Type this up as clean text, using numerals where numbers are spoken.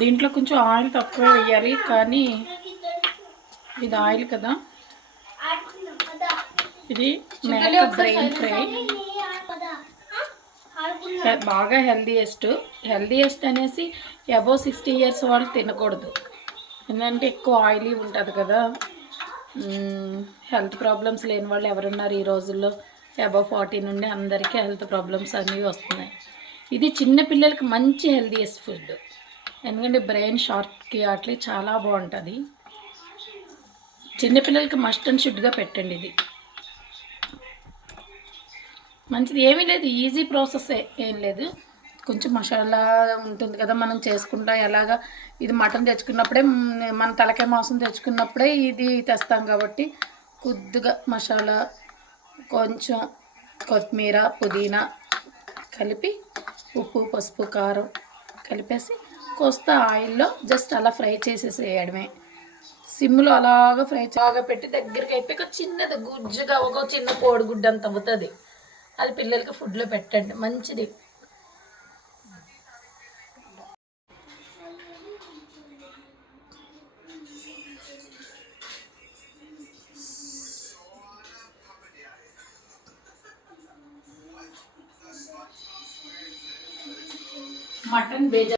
దీంట్లో కొంచెం ఆయిల్ తక్కువ వేయాలి, కానీ ఇది ఆయిల్ కదా. ఇది మేక బ్రెయిన్ ఫ్రై, బాగా హెల్దీయెస్ట్ అనేసి అబోవ్ 60 years వాళ్ళు తినకూడదు, ఎందుకంటే ఎక్కువ ఆయిలీ ఉంటుంది కదా. హెల్త్ ప్రాబ్లమ్స్ లేని వాళ్ళు ఎవరున్నారు ఈ రోజుల్లో? అబోవ్ 40 నుండి అందరికీ హెల్త్ ప్రాబ్లమ్స్ అనేవి వస్తున్నాయి. ఇది చిన్న పిల్లలకి మంచి హెల్దీయెస్ట్ ఫుడ్, ఎందుకంటే బ్రెయిన్ షార్ప్కి అట్లా చాలా బాగుంటుంది. చిన్నపిల్లలకి మస్ట్ అండ్ షుడ్గా పెట్టండి. ఇది మంచిది, ఏమీ లేదు, ఈజీ ప్రాసెస్, ఏం లేదు. కొంచెం మసాలా ఉంటుంది కదా మనం చేసుకుంటాం ఎలాగా. ఇది మటన్ తెచ్చుకున్నప్పుడే, మన తలకాయ మాంసం తెచ్చుకున్నప్పుడే ఇది తెస్తాం కాబట్టి కొద్దిగా మసాలా, కొంచెం కొత్తిమీర, పుదీనా కలిపి, ఉప్పు, పసుపు, కారం కలిపేసి కోస్త ఆయిల్లో జస్ట్ అలా ఫ్రై చేసేసేయడమే. సిమ్లో అలాగా ఫ్రై బాగా పెట్టి దగ్గరికి అయిపోయి చిన్నది గుజ్జుగా ఒక చిన్న కోడిగుడ్డు అంత అవుతుంది. అది పిల్లలకి ఫుడ్లో పెట్టండి, మంచిది. మటన్ బేజా